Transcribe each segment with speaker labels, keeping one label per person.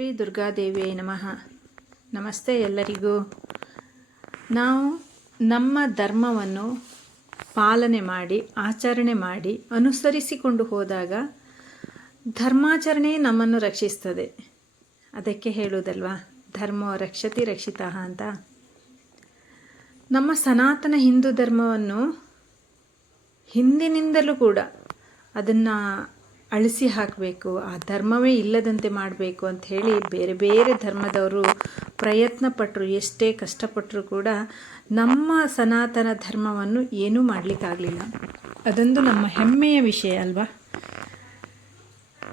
Speaker 1: ಶ್ರೀ ದುರ್ಗಾದೇವಿಯೇ ನಮಃ. ನಮಸ್ತೆ ಎಲ್ಲರಿಗೂ. ನಾವು ನಮ್ಮ ಧರ್ಮವನ್ನು ಪಾಲನೆ ಮಾಡಿ, ಆಚರಣೆ ಮಾಡಿ, ಅನುಸರಿಸಿಕೊಂಡು ಹೋದಾಗ ಧರ್ಮಾಚರಣೆ ನಮ್ಮನ್ನು ರಕ್ಷಿಸ್ತದೆ. ಅದಕ್ಕೆ ಹೇಳುವುದಲ್ವಾ? ಧರ್ಮ ರಕ್ಷತಿ ರಕ್ಷಿತ ಅಂತ. ನಮ್ಮ ಸನಾತನ ಹಿಂದೂ ಧರ್ಮವನ್ನು ಹಿಂದಿನಿಂದಲೂ ಕೂಡ ಅದನ್ನು ಅಳಿಸಿ ಹಾಕಬೇಕು, ಆ ಧರ್ಮವೇ ಇಲ್ಲದಂತೆ ಮಾಡಬೇಕು ಅಂತ ಹೇಳಿ ಬೇರೆ ಬೇರೆ ಧರ್ಮದವರು ಪ್ರಯತ್ನ ಪಟ್ಟರು ಎಷ್ಟೇ ಕಷ್ಟಪಟ್ಟರು ಕೂಡ ನಮ್ಮ ಸನಾತನ ಧರ್ಮವನ್ನು ಏನೂ ಮಾಡಲಿಕ್ಕಾಗಲಿಲ್ಲ. ಅದೊಂದು ನಮ್ಮ ಹೆಮ್ಮೆಯ ವಿಷಯ ಅಲ್ವಾ?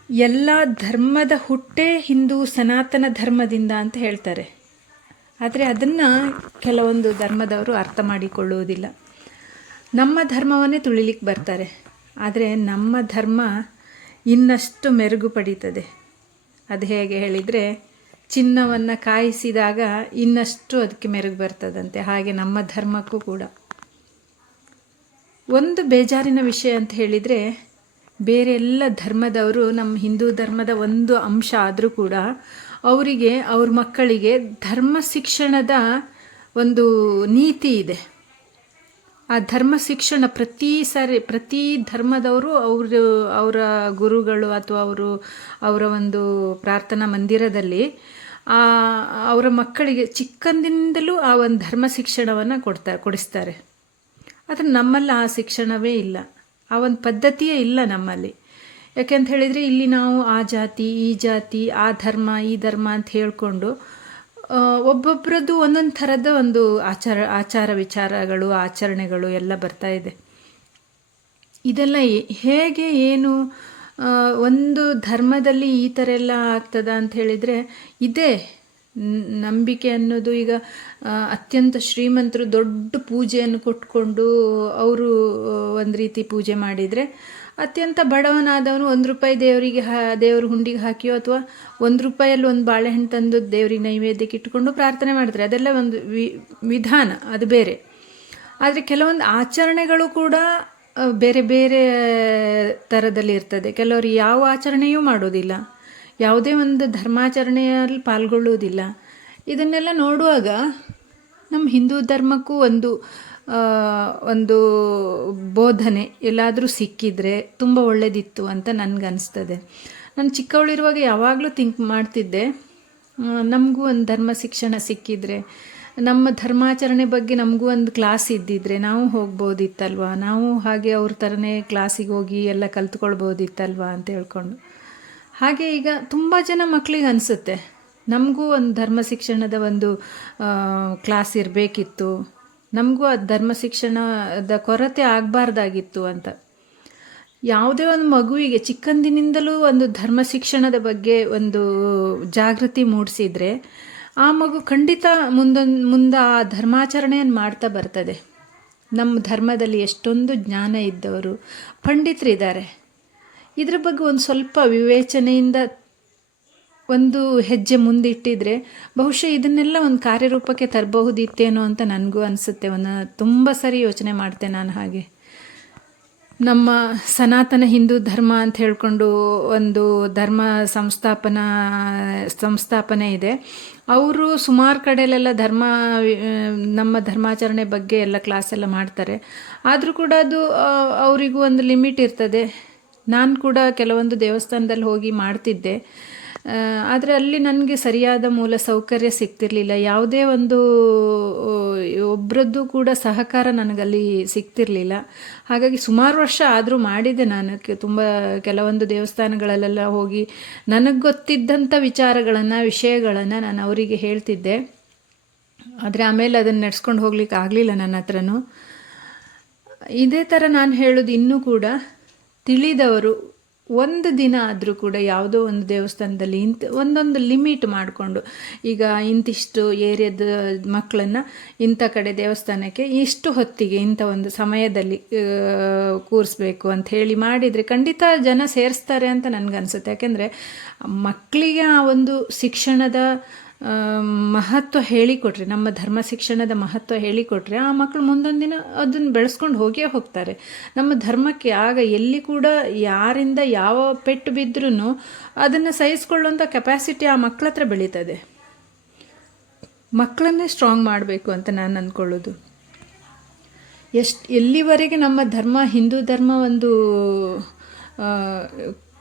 Speaker 1: ಎಲ್ಲ ಧರ್ಮದ ಹುಟ್ಟೇ ಹಿಂದೂ ಸನಾತನ ಧರ್ಮದಿಂದ ಅಂತ ಹೇಳ್ತಾರೆ. ಆದರೆ ಅದನ್ನು ಕೆಲವೊಂದು ಧರ್ಮದವರು ಅರ್ಥ ಮಾಡಿಕೊಳ್ಳುವುದಿಲ್ಲ. ನಮ್ಮ ಧರ್ಮವನ್ನೇ ತುಳಿಲಿಕ್ಕೆ ಬರ್ತಾರೆ. ಆದರೆ ನಮ್ಮ ಧರ್ಮ ಇನ್ನಷ್ಟು ಮೆರುಗು ಪಡೀತದೆ. ಅದು ಹೇಗೆ ಹೇಳಿದರೆ, ಚಿನ್ನವನ್ನು ಕಾಯಿಸಿದಾಗ ಇನ್ನಷ್ಟು ಅದಕ್ಕೆ ಮೆರುಗು ಬರ್ತದಂತೆ. ಹಾಗೆ ನಮ್ಮ ಧರ್ಮಕ್ಕೂ ಕೂಡ. ಒಂದು ಬೇಜಾರಿನ ವಿಷಯ ಅಂತ ಹೇಳಿದರೆ, ಬೇರೆ ಎಲ್ಲ ಧರ್ಮದವರು ನಮ್ಮ ಹಿಂದೂ ಧರ್ಮದ ಒಂದು ಅಂಶ ಆದರೂ ಕೂಡ ಅವರಿಗೆ, ಅವ್ರ ಮಕ್ಕಳಿಗೆ ಧರ್ಮ ಶಿಕ್ಷಣದ ಒಂದು ನೀತಿ ಇದೆ. ಆ ಧರ್ಮ ಶಿಕ್ಷಣ ಪ್ರತಿ ಸಾರಿ, ಪ್ರತಿ ಧರ್ಮದವರು ಅವರು, ಅವರ ಗುರುಗಳು ಅಥವಾ ಅವರು, ಅವರ ಒಂದು ಪ್ರಾರ್ಥನಾ ಮಂದಿರದಲ್ಲಿ ಅವರ ಮಕ್ಕಳಿಗೆ ಚಿಕ್ಕಂದಿನಿಂದಲೂ ಆ ಒಂದು ಧರ್ಮ ಶಿಕ್ಷಣವನ್ನು ಕೊಡ್ತಾ, ಕೊಡಿಸ್ತಾರೆ. ಆದರೆ ನಮ್ಮಲ್ಲಿ ಆ ಶಿಕ್ಷಣವೇ ಇಲ್ಲ. ಆ ಒಂದು ಪದ್ಧತಿಯೇ ಇಲ್ಲ ನಮ್ಮಲ್ಲಿ. ಯಾಕೆ ಅಂತ ಹೇಳಿದರೆ ಇಲ್ಲಿ ನಾವು ಆ ಜಾತಿ, ಈ ಜಾತಿ, ಆ ಧರ್ಮ, ಈ ಧರ್ಮ ಅಂತ ಹೇಳಿಕೊಂಡು ಒಬ್ಬೊಬ್ಬರದ್ದು ಒಂದೊಂದು ಥರದ ಒಂದು ಆಚಾರ ಆಚಾರ ವಿಚಾರಗಳು, ಆಚರಣೆಗಳು ಎಲ್ಲ ಬರ್ತಾ ಇದೆ. ಇದೆಲ್ಲ ಹೇಗೆ ಏನು ಒಂದು ಧರ್ಮದಲ್ಲಿ ಈ ಥರ ಎಲ್ಲ ಆಗ್ತದ ಅಂತ ಹೇಳಿದರೆ ಇದೇ ನಂಬಿಕೆ ಅನ್ನೋದು ಈಗ ಅತ್ಯಂತ ಶ್ರೀಮಂತರು ದೊಡ್ಡ ಪೂಜೆಯನ್ನು ಕೊಟ್ಕೊಂಡು ಅವರು ಒಂದು ರೀತಿ ಪೂಜೆ ಮಾಡಿದರೆ ಅತ್ಯಂತ ಬಡವನಾದವನು ಒಂದು ರೂಪಾಯಿ ದೇವರಿಗೆ ಹಾ, ದೇವ್ರ ಹುಂಡಿಗೆ ಹಾಕಿಯೋ ಅಥವಾ ಒಂದು ರೂಪಾಯಲ್ಲಿ ಒಂದು ಬಾಳೆಹಣ್ಣು ತಂದು ದೇವರಿಗೆ ನೈವೇದ್ಯಕ್ಕೆ ಇಟ್ಟುಕೊಂಡು ಪ್ರಾರ್ಥನೆ ಮಾಡ್ತಾರೆ. ಅದೆಲ್ಲ ಒಂದು ವಿ, ವಿಧಾನ, ಅದು ಬೇರೆ. ಆದರೆ ಕೆಲವೊಂದು ಆಚರಣೆಗಳು ಕೂಡ ಬೇರೆ ಬೇರೆ ಥರದಲ್ಲಿ ಇರ್ತದೆ. ಕೆಲವರು ಯಾವ ಆಚರಣೆಯೂ ಮಾಡೋದಿಲ್ಲ. ಯಾವುದೇ ಒಂದು ಧರ್ಮಾಚರಣೆಯಲ್ಲಿ ಪಾಲ್ಗೊಳ್ಳುವುದಿಲ್ಲ. ಇದನ್ನೆಲ್ಲ ನೋಡುವಾಗ ನಮ್ಮ ಹಿಂದೂ ಧರ್ಮಕ್ಕೂ ಒಂದು ಒಂದು ಬೋಧನೆ ಎಲ್ಲಾದರೂ ಸಿಕ್ಕಿದರೆ ತುಂಬ ಒಳ್ಳೆಯದಿತ್ತು ಅಂತ ನನಗನ್ನಿಸ್ತದೆ ನಾನು ಚಿಕ್ಕವಳಿರುವಾಗ ಯಾವಾಗಲೂ ಥಿಂಕ್ ಮಾಡ್ತಿದ್ದೆ ನಮಗೂ ಒಂದು ಧರ್ಮ ಶಿಕ್ಷಣ ಸಿಕ್ಕಿದರೆ, ನಮ್ಮ ಧರ್ಮಾಚರಣೆ ಬಗ್ಗೆ ನಮಗೂ ಒಂದು ಕ್ಲಾಸ್ ಇದ್ದಿದ್ರೆ ನಾವು ಹೋಗ್ಬೋದಿತ್ತಲ್ವ? ನಾವು ಹಾಗೆ ಅವ್ರ ಥರನೇ ಕ್ಲಾಸಿಗೆ ಹೋಗಿ ಎಲ್ಲ ಕಲ್ತ್ಕೊಳ್ಬೋದಿತ್ತಲ್ವ ಅಂತ ಹೇಳ್ಕೊಂಡು. ಹಾಗೆ ಈಗ ತುಂಬ ಜನ ಮಕ್ಕಳಿಗೆ ಅನಿಸುತ್ತೆ, ನಮಗೂ ಒಂದು ಧರ್ಮ ಶಿಕ್ಷಣದ ಒಂದು ಕ್ಲಾಸ್ ಇರಬೇಕಿತ್ತು. ನಮಗೂ ಆ ಧರ್ಮ ಶಿಕ್ಷಣದ ಕೊರತೆ ಆಗಬಾರ್ದಾಗಿತ್ತು ಅಂತ. ಯಾವುದೇ ಒಂದು ಮಗುವಿಗೆ ಚಿಕ್ಕಂದಿನಿಂದಲೂ ಒಂದು ಧರ್ಮ ಶಿಕ್ಷಣದ ಬಗ್ಗೆ ಒಂದು ಜಾಗೃತಿ ಮೂಡಿಸಿದರೆ ಆ ಮಗು ಖಂಡಿತ ಮುಂದೊಂದು, ಮುಂದೆ ಆ ಧರ್ಮಾಚರಣೆಯನ್ನು ಮಾಡ್ತಾ ಬರ್ತದೆ. ನಮ್ಮ ಧರ್ಮದಲ್ಲಿ ಎಷ್ಟೊಂದು ಜ್ಞಾನ ಇದ್ದವರು, ಪಂಡಿತರಿದ್ದಾರೆ. ಇದ್ರ ಬಗ್ಗೆ ಒಂದು ಸ್ವಲ್ಪ ವಿವೇಚನೆಯಿಂದ ಒಂದು ಹೆಜ್ಜೆ ಮುಂದಿಟ್ಟಿದ್ರೆ ಬಹುಶಃ ಇದನ್ನೆಲ್ಲ ಒಂದು ಕಾರ್ಯರೂಪಕ್ಕೆ ತರಬಹುದಿತ್ತೇನೋ ಅಂತ ನನಗೂ ಅನಿಸುತ್ತೆ. ಒಂದು ತುಂಬ ಸರಿ ಯೋಚನೆ ಮಾಡ್ತೆ ನಾನು ಹಾಗೆ. ನಮ್ಮ ಸನಾತನ ಹಿಂದೂ ಧರ್ಮ ಅಂತ ಹೇಳಿಕೊಂಡು ಒಂದು ಧರ್ಮ ಸಂಸ್ಥಾಪನಾ, ಸಂಸ್ಥಾಪನೆ ಇದೆ. ಅವರು ಸುಮಾರು ಕಡೆಯಲ್ಲೆಲ್ಲ ಧರ್ಮ, ನಮ್ಮ ಧರ್ಮಾಚರಣೆ ಬಗ್ಗೆ ಎಲ್ಲ ಕ್ಲಾಸ್ ಎಲ್ಲ ಮಾಡ್ತಾರೆ. ಆದರೂ ಕೂಡ ಅದು ಅವರಿಗೂ ಒಂದು ಲಿಮಿಟ್ ಇರ್ತದೆ. ನಾನು ಕೂಡ ಕೆಲವೊಂದು ದೇವಸ್ಥಾನದಲ್ಲಿ ಹೋಗಿ ಮಾಡ್ತಿದ್ದೆ. ಆದರೆ ಅಲ್ಲಿ ನನಗೆ ಸರಿಯಾದ ಮೂಲ ಸೌಕರ್ಯ ಸಿಗ್ತಿರಲಿಲ್ಲ. ಯಾವುದೇ ಒಂದು ಒಬ್ಬರದ್ದು ಕೂಡ ಸಹಕಾರ ನನಗಲ್ಲಿ ಸಿಗ್ತಿರಲಿಲ್ಲ. ಹಾಗಾಗಿ ಸುಮಾರು ವರ್ಷ ಆದರೂ ಮಾಡಿದೆ ನಾನು. ತುಂಬ ಕೆಲವೊಂದು ದೇವಸ್ಥಾನಗಳಲ್ಲೆಲ್ಲ ಹೋಗಿ ನನಗೆ ಗೊತ್ತಿದ್ದಂಥ ವಿಚಾರಗಳನ್ನು, ವಿಷಯಗಳನ್ನು ನಾನು ಅವರಿಗೆ ಹೇಳ್ತಿದ್ದೆ. ಆದರೆ ಆಮೇಲೆ ಅದನ್ನು ನಡ್ಸ್ಕೊಂಡು ಹೋಗ್ಲಿಕ್ಕೆ ಆಗಲಿಲ್ಲ ನನ್ನ ಹತ್ರನೂ. ಇದೇ ಥರ ನಾನು ಹೇಳೋದು ಇನ್ನೂ ಕೂಡ ತಿಳಿದವರು ಒಂದು ದಿನ ಆದರೂ ಕೂಡ ಯಾವುದೋ ಒಂದು ದೇವಸ್ಥಾನದಲ್ಲಿ ಇಂಥ ಒಂದೊಂದು ಲಿಮಿಟ್ ಮಾಡಿಕೊಂಡು ಈಗ ಇಂತಿಷ್ಟು ಏರಿಯಾದ ಮಕ್ಕಳನ್ನು ಇಂಥ ಕಡೆ ದೇವಸ್ಥಾನಕ್ಕೆ ಇಷ್ಟು ಹೊತ್ತಿಗೆ ಇಂಥ ಒಂದು ಸಮಯದಲ್ಲಿ ಕೂರಿಸ್ಬೇಕು ಅಂತ ಹೇಳಿ ಮಾಡಿದರೆ ಖಂಡಿತ ಜನ ಸೇರಿಸ್ತಾರೆ ಅಂತ ನನಗನ್ಸುತ್ತೆ. ಯಾಕೆಂದರೆ ಮಕ್ಕಳಿಗೆ ಆ ಒಂದು ಶಿಕ್ಷಣದ ಮಹತ್ವ ಹೇಳಿಕೊಟ್ರಿ, ನಮ್ಮ ಧರ್ಮ ಶಿಕ್ಷಣದ ಮಹತ್ವ ಹೇಳಿಕೊಟ್ರೆ, ಆ ಮಕ್ಕಳು ಮುಂದೊಂದು ದಿನ ಅದನ್ನು ಬೆಳೆಸ್ಕೊಂಡು ಹೋಗೇ ಹೋಗ್ತಾರೆ. ನಮ್ಮ ಧರ್ಮಕ್ಕೆ ಆಗ ಎಲ್ಲಿ ಕೂಡ ಯಾರಿಂದ ಯಾವ ಪೆಟ್ಟು ಬಿದ್ದರೂ ಅದನ್ನು ಸಹಿಸ್ಕೊಳ್ಳುವಂಥ ಕೆಪಾಸಿಟಿ ಆ ಮಕ್ಕಳ ಹತ್ರ ಬೆಳೀತದೆ. ಮಕ್ಕಳನ್ನೇ ಸ್ಟ್ರಾಂಗ್ ಮಾಡಬೇಕು ಅಂತ ನಾನು ಅಂದ್ಕೊಳ್ಳೋದು ಎಷ್ಟು, ಎಲ್ಲಿವರೆಗೆ ನಮ್ಮ ಧರ್ಮ, ಹಿಂದೂ ಧರ್ಮ ಒಂದು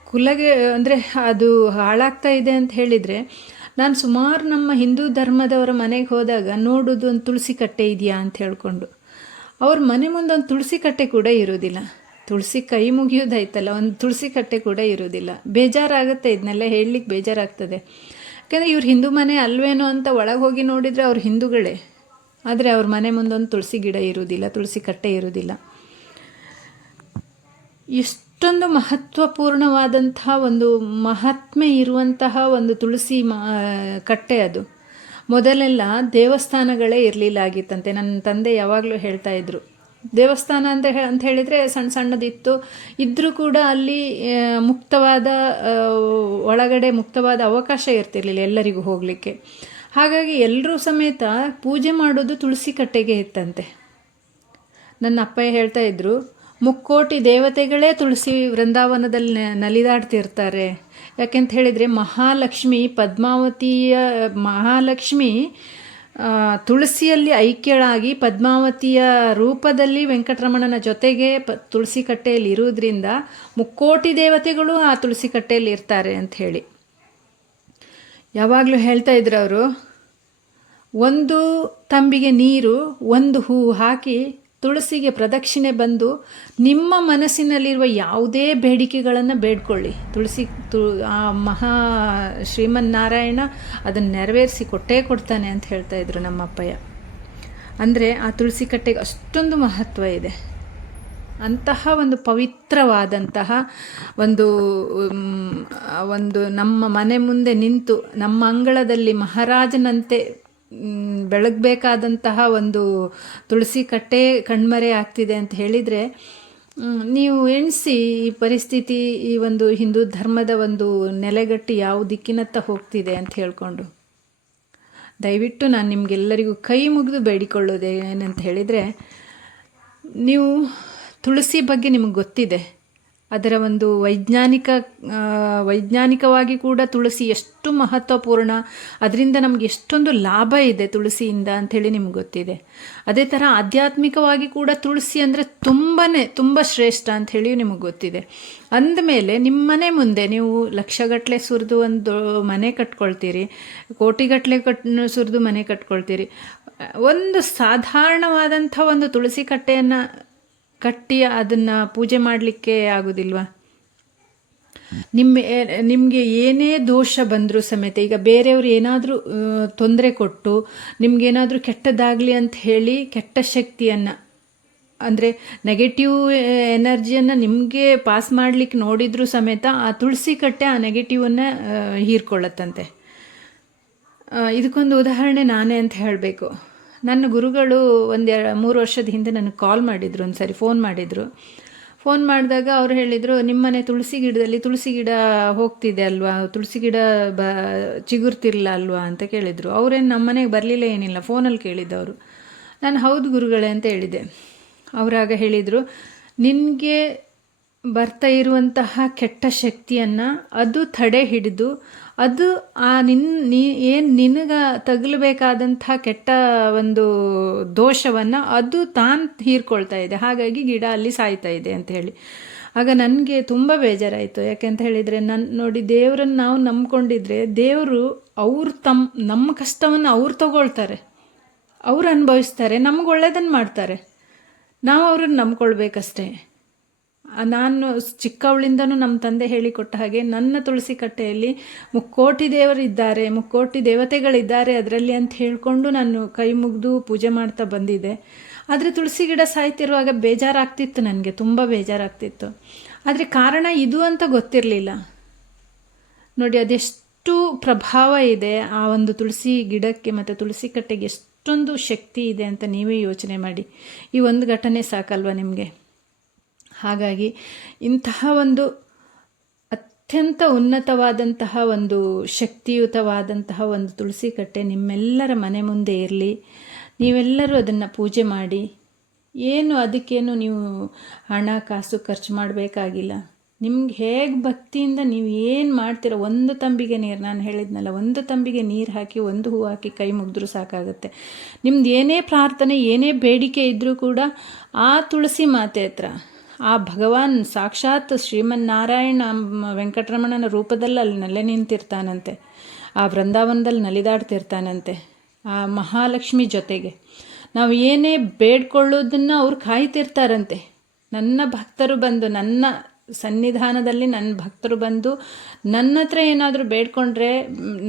Speaker 1: ಕುಲಗೆ, ಅಂದರೆ ಅದು ಹಾಳಾಗ್ತಾ ಇದೆ ಅಂತ ಹೇಳಿದರೆ ನಾನು ಸುಮಾರು ನಮ್ಮ ಹಿಂದೂ ಧರ್ಮದವರ ಮನೆಗೆ ಹೋದಾಗ ನೋಡೋದು ಒಂದು ತುಳಸಿ ಕಟ್ಟೆ ಇದೆಯಾ ಅಂತ ಹೇಳ್ಕೊಂಡು. ಅವ್ರ ಮನೆ ಮುಂದೆ ಒಂದು ತುಳಸಿ ಕಟ್ಟೆ ಕೂಡ ಇರೋದಿಲ್ಲ. ತುಳಸಿ ಕೈ ಮುಗಿಯೋದಾಯ್ತಲ್ಲ, ಒಂದು ತುಳಸಿ ಕಟ್ಟೆ ಕೂಡ ಇರೋದಿಲ್ಲ. ಬೇಜಾರಾಗುತ್ತೆ ಇದನ್ನೆಲ್ಲ ಹೇಳಲಿಕ್ಕೆ ಬೇಜಾರಾಗ್ತದೆ. ಯಾಕಂದರೆ ಇವ್ರ ಹಿಂದೂ ಮನೆ ಅಲ್ವೇನೋ ಅಂತ ಒಳಗೆ ಹೋಗಿ ನೋಡಿದರೆ ಅವ್ರು ಹಿಂದೂಗಳೇ. ಆದರೆ ಅವ್ರ ಮನೆ ಮುಂದೊಂದು ತುಳಸಿ ಗಿಡ ಇರುವುದಿಲ್ಲ ತುಳಸಿ ಕಟ್ಟೆ ಇರುವುದಿಲ್ಲ ಎಷ್ಟೊಂದು ಮಹತ್ವಪೂರ್ಣವಾದಂತಹ ಒಂದು ಮಹಾತ್ಮೆ ಇರುವಂತಹ ಒಂದು ತುಳಸಿ ಮಾ ಕಟ್ಟೆ ಅದು. ಮೊದಲೆಲ್ಲ ದೇವಸ್ಥಾನಗಳೇ ಇರಲಿಲ್ಲ ಆಗಿತ್ತಂತೆ. ನನ್ನ ತಂದೆ ಯಾವಾಗಲೂ ಹೇಳ್ತಾ ಇದ್ರು, ದೇವಸ್ಥಾನ ಅಂತ ಹೇ, ಅಂತ ಹೇಳಿದರೆ ಸಣ್ಣ ಸಣ್ಣದಿತ್ತು. ಇದ್ದರೂ ಕೂಡ ಅಲ್ಲಿ ಮುಕ್ತವಾದ ಒಳಗಡೆ ಮುಕ್ತವಾದ ಅವಕಾಶ ಇರ್ತಿರ್ಲಿಲ್ಲ ಎಲ್ಲರಿಗೂ ಹೋಗಲಿಕ್ಕೆ. ಹಾಗಾಗಿ ಎಲ್ಲರೂ ಸಮೇತ ಪೂಜೆ ಮಾಡೋದು ತುಳಸಿ ಕಟ್ಟೆಗೆ ಇತ್ತಂತೆ. ನನ್ನ ಅಪ್ಪಯ್ಯ ಹೇಳ್ತಾ ಇದ್ರು ಮುಕ್ಕೋಟಿ ದೇವತೆಗಳೇ ತುಳಸಿ ವೃಂದಾವನದಲ್ಲಿ ನಲಿದಾಡ್ತಿರ್ತಾರೆ. ಯಾಕೆಂತ ಹೇಳಿದರೆ ಮಹಾಲಕ್ಷ್ಮಿ ಪದ್ಮಾವತಿಯ, ಮಹಾಲಕ್ಷ್ಮಿ ತುಳಸಿಯಲ್ಲಿ ಐಕ್ಯಳಾಗಿ ಪದ್ಮಾವತಿಯ ರೂಪದಲ್ಲಿ ವೆಂಕಟರಮಣನ ಜೊತೆಗೆ ಪ, ತುಳಸಿ ಕಟ್ಟೆಯಲ್ಲಿ ಇರುವುದರಿಂದ ಮುಕ್ಕೋಟಿ ದೇವತೆಗಳು ಆ ತುಳಸಿ ಕಟ್ಟೆಯಲ್ಲಿ ಇರ್ತಾರೆ ಅಂತ ಹೇಳಿ. ಯಾವಾಗಲೂ ಹೇಳ್ತಾ ಇದ್ರು ಅವರು, ಒಂದು ತಂಬಿಗೆ ನೀರು, ಒಂದು ಹೂ ಹಾಕಿ ತುಳಸಿಗೆ ಪ್ರದಕ್ಷಿಣೆ ಬಂದು ನಿಮ್ಮ ಮನಸ್ಸಿನಲ್ಲಿರುವ ಯಾವುದೇ ಬೇಡಿಕೆಗಳನ್ನು ಬೇಡ್ಕೊಳ್ಳಿ. ತುಳಸಿ ತು, ಆ ಮಹಾ ಶ್ರೀಮನ್ನಾರಾಯಣ ಅದನ್ನು ನೆರವೇರಿಸಿ ಕೊಟ್ಟೇ ಕೊಡ್ತಾನೆ ಅಂತ ಹೇಳ್ತಾ ಇದ್ರು ನಮ್ಮ ಅಪ್ಪಯ್ಯ ಅಂದರೆ ಆ ತುಳಸಿ ಕಟ್ಟೆಗೆ ಅಷ್ಟೊಂದು ಮಹತ್ವ ಇದೆ. ಅಂತಹ ಒಂದು ಪವಿತ್ರವಾದಂತಹ ಒಂದು ಒಂದು ನಮ್ಮ ಮನೆ ಮುಂದೆ ನಿಂತು ನಮ್ಮ ಅಂಗಳದಲ್ಲಿ ಮಹಾರಾಜನಂತೆ ಬೆಳಗಬೇಕಾದಂತಹ ಒಂದು ತುಳಸಿ ಕಟ್ಟೆ ಕಣ್ಮರೆ ಆಗ್ತಿದೆ ಅಂತ ಹೇಳಿದರೆ ನೀವು ಎಣಿಸಿ ಈ ಪರಿಸ್ಥಿತಿ ಈ ಒಂದು ಹಿಂದೂ ಧರ್ಮದ ಒಂದು ನೆಲೆಗಟ್ಟು ಯಾವ ದಿಕ್ಕಿನತ್ತ ಹೋಗ್ತಿದೆ ಅಂತ ಹೇಳಿಕೊಂಡು. ದಯವಿಟ್ಟು ನಾನು ನಿಮಗೆಲ್ಲರಿಗೂ ಕೈ ಮುಗಿದು ಬೇಡಿಕೊಳ್ಳೋದೇನಂತ ಹೇಳಿದರೆ, ನೀವು ತುಳಸಿ ಬಗ್ಗೆ ನಿಮಗೆ ಗೊತ್ತಿದೆ. ಅದರ ಒಂದು ವೈಜ್ಞಾನಿಕ ವೈಜ್ಞಾನಿಕವಾಗಿ ಕೂಡ ತುಳಸಿ ಎಷ್ಟು ಮಹತ್ವಪೂರ್ಣ, ಅದರಿಂದ ನಮ್ಗೆ ಎಷ್ಟೊಂದು ಲಾಭ ಇದೆ ತುಳಸಿಯಿಂದ ಅಂಥೇಳಿ ನಿಮ್ಗೆ ಗೊತ್ತಿದೆ. ಅದೇ ಥರ ಆಧ್ಯಾತ್ಮಿಕವಾಗಿ ಕೂಡ ತುಳಸಿ ಅಂದರೆ ತುಂಬಾ ತುಂಬ ಶ್ರೇಷ್ಠ ಅಂಥೇಳಿ ನಿಮಗೆ ಗೊತ್ತಿದೆ. ಅಂದಮೇಲೆ ನಿಮ್ಮ ಮನೆ ಮುಂದೆ ನೀವು ಲಕ್ಷಗಟ್ಟಲೆ ಸುರಿದು ಒಂದು ಮನೆ ಕಟ್ಕೊಳ್ತೀರಿ ಕೋಟಿಗಟ್ಟಲೆ ಕಟ್, ಸುರಿದು ಮನೆ ಕಟ್ಕೊಳ್ತೀರಿ, ಒಂದು ಸಾಧಾರಣವಾದಂಥ ಒಂದು ತುಳಸಿ ಕಟ್ಟೆಯನ್ನು ಕಟ್ಟಿ ಅದನ್ನು ಪೂಜೆ ಮಾಡಲಿಕ್ಕೆ ಆಗೋದಿಲ್ವಾ? ನಿಮ್ಮ ನಿಮಗೆ ಏನೇ ದೋಷ ಬಂದರೂ ಸಮೇತ, ಈಗ ಬೇರೆಯವರು ಏನಾದರೂ ತೊಂದರೆ ಕೊಟ್ಟು ನಿಮ್ಗೇನಾದರೂ ಕೆಟ್ಟದಾಗಲಿ ಅಂತ ಹೇಳಿ ಕೆಟ್ಟ ಶಕ್ತಿಯನ್ನು, ಅಂದರೆ ನೆಗೆಟಿವ್ ಎನರ್ಜಿಯನ್ನು ನಿಮಗೆ ಪಾಸ್ ಮಾಡಲಿಕ್ಕೆ ನೋಡಿದರೂ ಸಮೇತ ಆ ತುಳಸಿ ಕಟ್ಟೆ ಆ ನೆಗೆಟಿವನ್ನು ಹೀರ್ಕೊಳ್ಳತ್ತಂತೆ. ಇದಕ್ಕೊಂದು ಉದಾಹರಣೆ ನಾನೇ ಅಂತ ಹೇಳಬೇಕು. ನನ್ನ ಗುರುಗಳು ಒಂದು ಮೂರು ವರ್ಷದ ಹಿಂದೆ ನನಗೆ ಕಾಲ್ ಮಾಡಿದರು ಒಂದು ಸಾರಿ ಫೋನ್ ಮಾಡಿದರು. ಫೋನ್ ಮಾಡಿದಾಗ ಅವ್ರು ಹೇಳಿದರು ನಿಮ್ಮನೆ ತುಳಸಿ ಗಿಡದಲ್ಲಿ ತುಳಸಿ ಗಿಡ ಹೋಗ್ತಿದೆ ಅಲ್ವಾ? ತುಳಸಿ ಗಿಡ ಬ ಚಿಗುರ್ತಿರ್ಲ ಅಲ್ವಾ? ಅಂತ ಕೇಳಿದರು. ಅವರೇನು ನಮ್ಮ ಮನೆಗೆ ಬರಲಿಲ್ಲ ಏನಿಲ್ಲ ಫೋನಲ್ಲಿ ಕೇಳಿದ್ದವರು. ನಾನು ಹೌದು ಗುರುಗಳೇ ಅಂತ ಹೇಳಿದೆ. ಅವರಾಗ ಹೇಳಿದರು, ನಿನಗೆ ಬರ್ತಾ ಇರುವಂತಹ ಕೆಟ್ಟ ಶಕ್ತಿಯನ್ನು ಅದು ತಡೆ ಹಿಡಿದು ಅದು ಆ ನಿನ್, ನೀ, ಏನು ನಿನಗೆ ತಗಲಬೇಕಾದಂಥ ಕೆಟ್ಟ ಒಂದು ದೋಷವನ್ನು ಅದು ತಾನು ಹೀರ್ಕೊಳ್ತಾ ಇದೆ. ಹಾಗಾಗಿ ಗಿಡ ಅಲ್ಲಿ ಸಾಯ್ತಾ ಇದೆ ಅಂತ ಹೇಳಿ. ಆಗ ನನಗೆ ತುಂಬ ಬೇಜಾರಾಯಿತು. ಯಾಕೆಂತ ಹೇಳಿದರೆ ನನ್ನ ನೋಡಿ ದೇವರನ್ನು ನಾವು ನಂಬ್ಕೊಂಡಿದ್ರೆ ದೇವರು ಅವ್ರು ತಮ್ಮ ನಮ್ಮ ಕಷ್ಟವನ್ನು ಅವ್ರು ತಗೊಳ್ತಾರೆ. ಅವ್ರು ಅನುಭವಿಸ್ತಾರೆ. ನಮ್ಗೆ ಒಳ್ಳೆಯದನ್ನು ಮಾಡ್ತಾರೆ. ನಾವು ಅವ್ರನ್ನ ನಂಬ್ಕೊಳ್ಬೇಕಷ್ಟೇ. ನಾನು ಚಿಕ್ಕವಳಿಂದನೂ ನಮ್ಮ ತಂದೆ ಹೇಳಿಕೊಟ್ಟ ಹಾಗೆ ನನ್ನ ತುಳಸಿ ಕಟ್ಟೆಯಲ್ಲಿ ಮುಕ್ಕೋಟಿ ದೇವರಿದ್ದಾರೆ ಮುಕ್ಕೋಟಿ ದೇವತೆಗಳಿದ್ದಾರೆ ಅದರಲ್ಲಿ ಅಂತ ಹೇಳಿಕೊಂಡು ನಾನು ಕೈ ಮುಗಿದು ಪೂಜೆ ಮಾಡ್ತಾ ಬಂದಿದ್ದೆ. ಆದರೆ ತುಳಸಿ ಗಿಡ ಸಾಯ್ತಿರುವಾಗ ಬೇಜಾರಾಗ್ತಿತ್ತು ನನಗೆ, ತುಂಬ ಬೇಜಾರಾಗ್ತಿತ್ತು. ಆದರೆ ಕಾರಣ ಇದು ಅಂತ ಗೊತ್ತಿರಲಿಲ್ಲ. ನೋಡಿ, ಅದೆಷ್ಟು ಪ್ರಭಾವ ಇದೆ ಆ ಒಂದು ತುಳಸಿ ಗಿಡಕ್ಕೆ ಮತ್ತು ತುಳಸಿ ಕಟ್ಟೆಗೆ ಎಷ್ಟೊಂದು ಶಕ್ತಿ ಇದೆ ಅಂತ ನೀವೇ ಯೋಚನೆ ಮಾಡಿ. ಈ ಒಂದು ಘಟನೆ ಸಾಕಲ್ವ ನಿಮಗೆ? ಹಾಗಾಗಿ ಇಂತಹ ಒಂದು ಅತ್ಯಂತ ಉನ್ನತವಾದಂತಹ ಒಂದು ಶಕ್ತಿಯುತವಾದಂತಹ ಒಂದು ತುಳಸಿ ಕಟ್ಟೆ ನಿಮ್ಮೆಲ್ಲರ ಮನೆ ಮುಂದೆ ಇರಲಿ. ನೀವೆಲ್ಲರೂ ಅದನ್ನು ಪೂಜೆ ಮಾಡಿ. ಏನು ಅದಕ್ಕೇನು ನೀವು ಹಣ, ಕಾಸು ಖರ್ಚು ಮಾಡಬೇಕಾಗಿಲ್ಲ. ನಿಮ್ಗೆ ಹೇಗೆ ಭಕ್ತಿಯಿಂದ ನೀವು ಏನು ಮಾಡ್ತೀರ, ಒಂದು ತಂಬಿಗೆ ನೀರು, ನಾನು ಹೇಳಿದ್ನಲ್ಲ, ಒಂದು ತಂಬಿಗೆ ನೀರು ಹಾಕಿ, ಒಂದು ಹೂ ಹಾಕಿ ಕೈ ಮುಗಿದ್ರೂ ಸಾಕಾಗುತ್ತೆ. ನಿಮ್ದು ಏನೇ ಪ್ರಾರ್ಥನೆ, ಏನೇ ಬೇಡಿಕೆ ಇದ್ದರೂ ಕೂಡ ಆ ತುಳಸಿ ಮಾತೆ ಹತ್ರ ಆ ಭಗವಾನ್ ಸಾಕ್ಷಾತ್ ಶ್ರೀಮನ್ನಾರಾಯಣ ವೆಂಕಟರಮಣನ ರೂಪದಲ್ಲಿ ಅಲ್ಲಿ ನೆಲೆ ನಿಂತಿರ್ತಾನಂತೆ. ಆ ಬೃಂದಾವನದಲ್ಲಿ ನಲಿದಾಡ್ತಿರ್ತಾನಂತೆ, ಆ ಮಹಾಲಕ್ಷ್ಮಿ ಜೊತೆಗೆ. ನಾವು ಏನೇ ಬೇಡ್ಕೊಳ್ಳೋದನ್ನು ಅವ್ರು ಕಾಯ್ತಿರ್ತಾರಂತೆ. ನನ್ನ ಭಕ್ತರು ಬಂದು ನನ್ನ ಸನ್ನಿಧಾನದಲ್ಲಿ ನನ್ನ ಭಕ್ತರು ಬಂದು ನನ್ನ ಹತ್ರ ಏನಾದರೂ ಬೇಡ್ಕೊಂಡ್ರೆ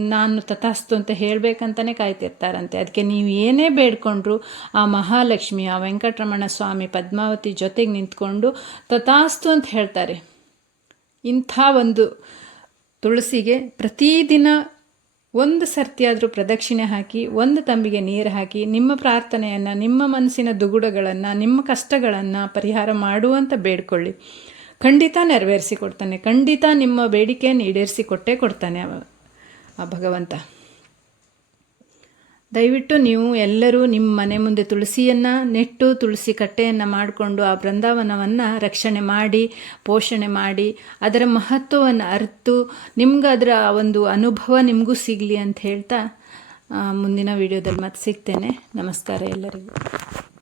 Speaker 1: ನಾನು ತಥಾಸ್ತು ಅಂತ ಹೇಳಬೇಕಂತಲೇ ಕಾಯ್ತಿರ್ತಾರಂತೆ. ಅದಕ್ಕೆ ನೀವು ಏನೇ ಬೇಡ್ಕೊಂಡ್ರು ಆ ಮಹಾಲಕ್ಷ್ಮಿ, ಆ ವೆಂಕಟರಮಣ ಸ್ವಾಮಿ ಪದ್ಮಾವತಿ ಜೊತೆಗೆ ನಿಂತ್ಕೊಂಡು ತಥಾಸ್ತು ಅಂತ ಹೇಳ್ತಾರೆ. ಇಂಥ ಒಂದು ತುಳಸಿಗೆ ಪ್ರತಿದಿನ ಒಂದು ಸರ್ತಿಯಾದರೂ ಪ್ರದಕ್ಷಿಣೆ ಹಾಕಿ, ಒಂದು ತಂಬಿಗೆ ನೀರು ಹಾಕಿ, ನಿಮ್ಮ ಪ್ರಾರ್ಥನೆಯನ್ನು, ನಿಮ್ಮ ಮನಸ್ಸಿನ ದುಗುಡಗಳನ್ನು, ನಿಮ್ಮ ಕಷ್ಟಗಳನ್ನು ಪರಿಹಾರ ಮಾಡುವಂತ ಬೇಡ್ಕೊಳ್ಳಿ. ಖಂಡಿತ ನೆರವೇರಿಸಿ ಕೊಡ್ತಾನೆ. ಖಂಡಿತ ನಿಮ್ಮ ಬೇಡಿಕೆಯನ್ನು ಈಡೇರಿಸಿ ಕೊಟ್ಟೇ ಕೊಡ್ತಾನೆ ಆ ಭಗವಂತ. ದಯವಿಟ್ಟು ನೀವು ಎಲ್ಲರೂ ನಿಮ್ಮ ಮನೆ ಮುಂದೆ ತುಳಸಿಯನ್ನು ನೆಟ್ಟು ತುಳಸಿ ಕಟ್ಟೆಯನ್ನು ಮಾಡಿಕೊಂಡು ಆ ಬೃಂದಾವನವನ್ನು ರಕ್ಷಣೆ ಮಾಡಿ, ಪೋಷಣೆ ಮಾಡಿ, ಅದರ ಮಹತ್ವವನ್ನು ಅರ್ತು ನಿಮ್ಗೆ ಅದರ ಒಂದು ಅನುಭವ ನಿಮಗೂ ಸಿಗಲಿ ಅಂತ ಹೇಳ್ತಾ ಮುಂದಿನ ವಿಡಿಯೋದಲ್ಲಿ ಮತ್ತೆ ಸಿಗ್ತೇನೆ. ನಮಸ್ಕಾರ ಎಲ್ಲರಿಗೂ.